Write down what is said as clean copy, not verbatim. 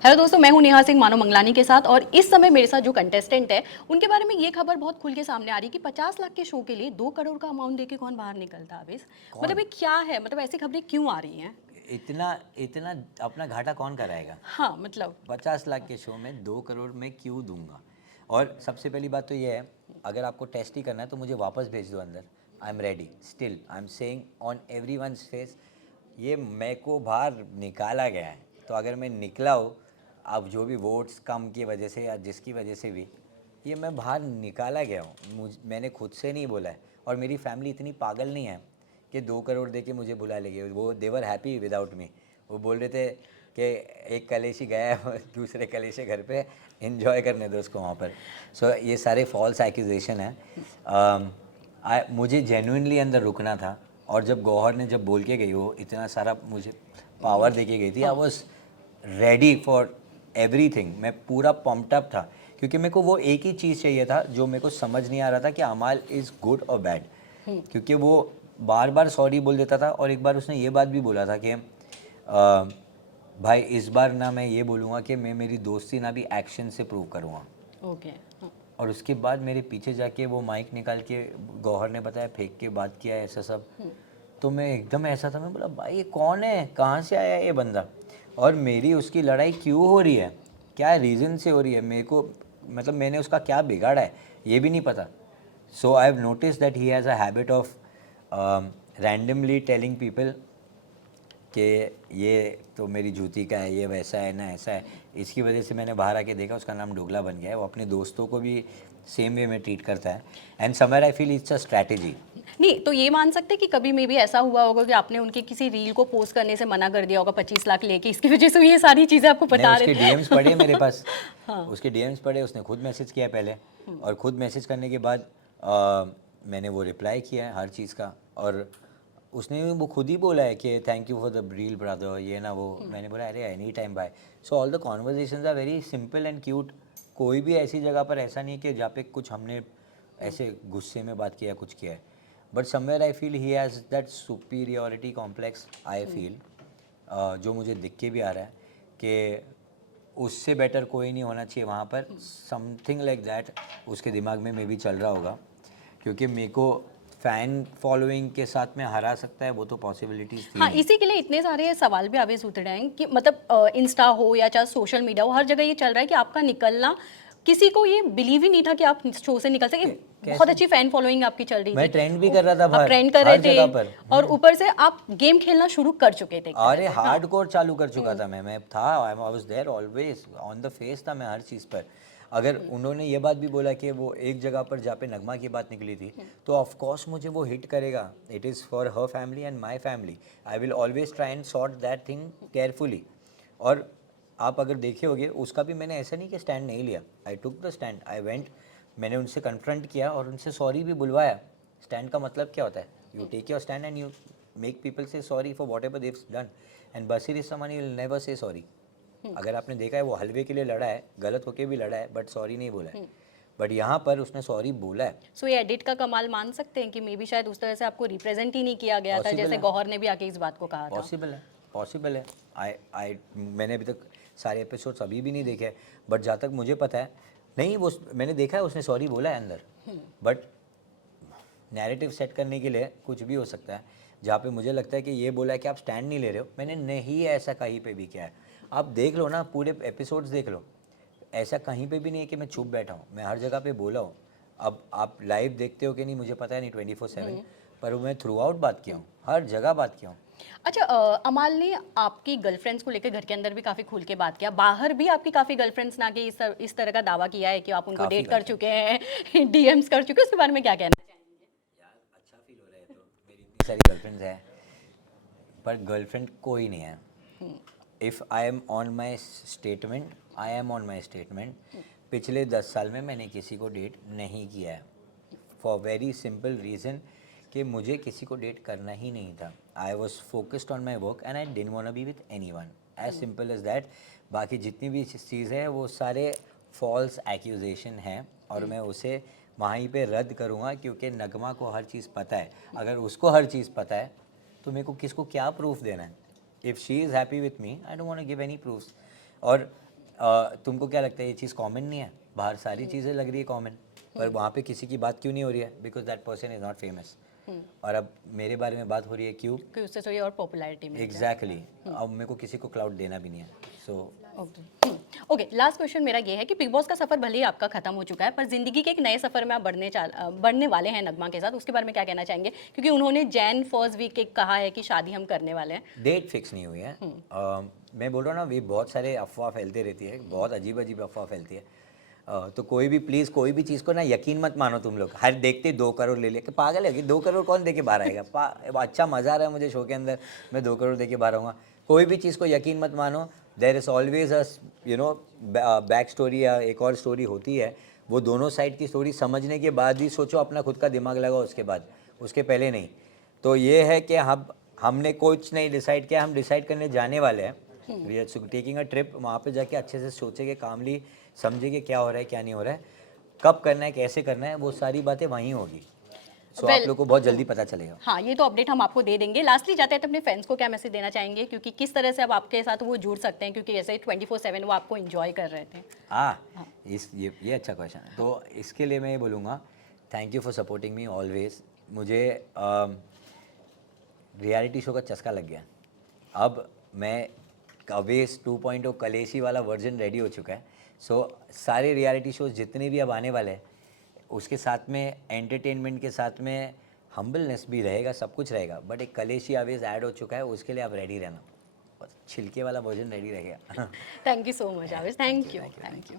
Hello दोस्तों, मैं हूं नेहा सिंह मानो मंगलानी के साथ। और इस समय मेरे साथ जो कंटेस्टेंट है उनके बारे में ये खबर बहुत खुल के सामने आ रही है कि 50 लाख के शो के लिए 2 करोड़ का अमाउंट देके कौन बाहर निकलता है। अभी मतलब कौन? ये क्या है, मतलब ऐसी खबरें क्यों आ रही हैं? इतना इतना अपना घाटा कौन कराएगा? हाँ मतलब 50 लाख के शो में 2 करोड़ में क्यों दूंगा? और सबसे पहली बात तो ये है, अगर आपको टेस्ट ही करना है तो मुझे वापस भेज दो अंदर। I am ready, still I am saying on every once face, ये मैं को बाहर निकाला गया है। तो अगर मैं निकला हूँ, अब जो भी वोट्स कम की वजह से या जिसकी वजह से भी, ये मैं बाहर निकाला गया हूँ। मैंने खुद से नहीं बोला है। और मेरी फैमिली इतनी पागल नहीं है कि 2 करोड़ दे के मुझे बुला लेंगे। वो देवर हैप्पी विदाउट मी। वो बोल रहे थे कि एक कलेशी गया है दूसरे कलेशे घर पे, इन्जॉय करने दो उसको वहाँ पर। सो ये सारे फॉल्स एक्यूजेशन हैं। मुझे जेन्युइनली अंदर रुकना था। और जब गौहर ने जब बोल के गई, वो इतना सारा मुझे पावर दे के गई थी, I was ready for everything. मैं पूरा पम्प्ड अप था, क्योंकि मेरे को वो एक ही चीज़ चाहिए था जो मेरे को समझ नहीं आ रहा था कि अमाल इज़ गुड और बैड। क्योंकि वो बार बार सॉरी बोल देता था। और एक बार उसने ये बात भी बोला था कि भाई इस बार ना मैं ये बोलूँगा कि मैं मेरी दोस्ती ना भी एक्शन से प्रूव करूँगा। ओके। और उसके बाद मेरे पीछे जाके वो माइक निकाल के गौहर ने बताया, फेंक के बात किया है ऐसा सब। तो मैं एकदम ऐसा था, मैं बोला भाई ये कौन है, कहाँ से आया ये बंदा, और मेरी उसकी लड़ाई क्यों हो रही है, क्या रीज़न से हो रही है मेरे को, मतलब मैंने उसका क्या बिगाड़ा है ये भी नहीं पता। So I have notice that he has a habit of randomly telling people कि ये तो मेरी जूती का है, ये वैसा है ना ऐसा है। इसकी वजह से मैंने बाहर आके देखा उसका नाम डोगला बन गया है। वो अपने दोस्तों को भी सेम वे में ट्रीट करता है। And somewhere I feel it's a strategy. नहीं तो ये मान सकते कि कभी मे भी ऐसा हुआ होगा कि आपने उनके किसी रील को पोस्ट करने से मना कर दिया होगा 25 लाख लेके, इसकी वजह से ये सारी चीजें आपको नहीं, बता रहे उसके डीएम्स पढ़े मेरे थे। पास। हाँ। उसके डीएम्स पढ़े, उसने खुद मैसेज किया पहले। और खुद मैसेज करने के बाद मैंने वो रिप्लाई किया है हर चीज़ का। और उसने वो खुद ही बोला है कि thank you for the reel brother, ये ना वो। मैंने बोला अरे any time bye. So all the conversations are very simple and cute. कोई भी ऐसी जगह पर ऐसा नहीं कि जहाँ पे कुछ हमने ऐसे गुस्से में बात किया, कुछ किया है। But somewhere I feel he has that superiority complex, I feel, जो मुझे दिख के भी आ रहा है कि उससे बेटर कोई नहीं होना चाहिए वहाँ पर। समथिंग लाइक दैट उसके दिमाग में मे भी चल रहा होगा। क्योंकि मेरे को फ़ैन फॉलोइंग के साथ में हरा सकता है, वो तो पॉसिबिलिटीज़ थी हाँ, नहीं। इसी के लिए इतने सारे सवाल भी आवेश उठ रहे हैं कि मतलब इंस्टा हो या चाहे सोशल मीडिया हो, हर जगह ये चल रहा है कि आपका निकलना, किसी को ये बिलीव ही नहीं था कि आप शो से निकल सके। बहुत कैसे? अच्छी फैन फॉलोइंग आपकी चल रही मैं थी। ट्रेंड भी कर रहा था आप बाहर, ट्रेंड कर रहे हर थे जगह पर। और ऊपर से आप गेम खेलना शुरू कर चुके थे एक तरह अरे से। हाँ। हार्डकोर चालू कर चुका था मैं था, I was there always on the face था मैं हर चीज़ पर। अगर उन्होंने ये बात भी बोला कि वो एक जगह पर जहाँ पे नगमा की बात निकली थी, तो ऑफ कोर्स मुझे वो हिट करेगा। It is for her family and my family. I will always try and sort that thing carefully. और आप अगर देखे होगे, उसका भी मैंने ऐसा नहीं कि स्टैंड नहीं लिया। I took the stand, I went, मैंने उनसे कन्फ्रंट किया और उनसे सॉरी भी बुलवाया। स्टैंड का मतलब क्या होता है? You take your stand and you make people say sorry for whatever they've done. And Bashir is someone you will never say sorry. अगर आपने देखा है, वो हलवे के लिए लड़ा है, गलत होके भी लड़ा है, बट सॉरी नहीं बोला है। बट यहाँ पर उसने सॉरी बोला है। सो ये एडिट का कमाल मान सकते हैं कि मे बी शायद उस तरह से आपको रिप्रेजेंट ही नहीं किया गया था, पॉसिबल जैसे है, गौहर ने भी आके इस बात को कहा था। पॉसिबल है, पॉसिबल है। आई मैंने अभी तक सारे एपिसोड्स अभी भी नहीं देखे, बट जहाँ तक मुझे पता है, नहीं वो मैंने देखा है उसने सॉरी बोला है अंदर। बट नैरेटिव सेट करने के लिए कुछ भी हो सकता है। जहाँ पे मुझे लगता है कि ये बोला है कि आप स्टैंड नहीं ले रहे हो, मैंने नहीं ऐसा कहीं पे भी किया है। आप देख लो ना, पूरे एपिसोड्स देख लो, ऐसा कहीं पे भी नहीं है कि मैं चुप बैठा हूँ। मैं हर जगह पे बोला हूँ। अब आप लाइव देखते हो कि नहीं मुझे पता है नहीं, 24/7, पर मैं थ्रू आउट बात किया हूँ, हर जगह बात किया हूँ। अच्छा, अमाल ने आपकी गर्लफ्रेंड्स को लेकर घर के अंदर भी काफी खुल के बात किया, बाहर भी आपकी काफी गर्लफ्रेंड्स ने आके इस तरह का दावा किया है कि आप उनको काफ़ी डेट कर गर्लफ्रेंड्स चुके हैं, डीएम्स कर चुके हैं, उसके बारे में क्या कहना चाहेंगे? यार, अच्छा फील हो रहा है। तो मेरी इतनी सारी गर्लफ्रेंड्स हैं, पर गर्लफ्रेंड कोई नहीं है। If I am on my statement, I am on my statement. पिछले 10 साल में मैंने किसी को डेट नहीं किया है, फॉर वेरी सिंपल रीज़न कि मुझे किसी को डेट करना ही नहीं था। I was focused on my work and I didn't want to be with anyone, as simple as that. बाकी जितनी भी चीज़ है वो सारे फॉल्स एक्यूजेशन हैं, और मैं उसे वहीं पे रद्द करूँगा, क्योंकि नगमा को हर चीज़ पता है। अगर उसको हर चीज़ पता है तो मेरे को किसको क्या प्रूफ देना है? If she is happy with me I don't want to give any proofs. और तुमको क्या लगता है ये चीज़ कॉमन नहीं है? बाहर सारी चीज़ें लग रही है कॉमन, पर वहाँ पे किसी की बात क्यों नहीं हो रही है? Because that person is not famous. और अब मेरे बारे में बात हो रही है, क्यों? कि उससे थोड़ी और पॉपुलैरिटी मिल जाए। एग्जैक्टली अब मेरे को किसी को क्लाउड देना भी नहीं है, so okay okay, last question मेरा ये है कि बिग बॉस का सफर भले ही आपका खत्म हो चुका है, पर जिंदगी के एक नए सफर में आप बढ़ने वाले हैं नगमा के साथ, उसके बारे में क्या कहना चाहेंगे? क्योंकि उन्होंने जैन फर्स्ट वीक एक कहा है कि शादी हम करने वाले हैं। डेट फिक्स नहीं हुई है। मैं बोल रहा हूँ ना, ये बहुत सारे अफवाह फैलती रहती है, बहुत अजीब अजीब अफवाह फैलती है। तो कोई भी प्लीज़ कोई भी चीज़ को ना यकीन मत मानो तुम लोग। हर देखते 2 करोड़ ले ले के पागल है कि 2 करोड़ कौन दे के बाहर आएगा? अच्छा मज़ा आ रहा है मुझे शो के अंदर, मैं 2 करोड़ दे के बाहर आऊँगा? कोई भी चीज़ को यकीन मत मानो। There is always a back story या एक और स्टोरी होती है। वो दोनों साइड की स्टोरी समझने के बाद ही सोचो, अपना खुद का दिमाग लगाओ उसके बाद, उसके पहले नहीं। तो ये है कि हमने कुछ नहीं डिसाइड किया, हम डिसाइड करने जाने वाले हैं। We are taking a trip, वहाँ पे जाके अच्छे से सोचेंगे, कामली समझेंगे क्या हो रहा है क्या नहीं हो रहा है, कब करना है कैसे करना है, वो सारी बातें वहीं होगी। सो आप वेल लोग को बहुत जल्दी पता चलेगा। हाँ, ये तो अपडेट हम आपको दे देंगे। लास्टली जाते हैं तो अपने फैंस को क्या मैसेज देना चाहेंगे, क्योंकि किस तरह से अब आपके साथ वो जुड़ सकते हैं, क्योंकि जैसे 24/7 वो आपको एंजॉय कर रहे थे। ये अच्छा क्वेश्चन है। तो इसके लिए मैं ये बोलूँगा, thank you for supporting me always. मुझे रियलिटी शो का चस्का लग गया। अब मैं कवेस 2.0 कलेशी वाला वर्जन रेडी हो चुका है। सो सारे रियलिटी शोज जितने भी अब आने वाले हैं, उसके साथ में एंटरटेनमेंट के साथ में हम्बलनेस भी रहेगा, सब कुछ रहेगा, बट एक कलेशी आवेज ऐड हो चुका है, उसके लिए आप रेडी रहना। बस छिलके वाला वर्जन रेडी रहेगा। थैंक यू सो मच आवेश, thank you thank you. Thank you.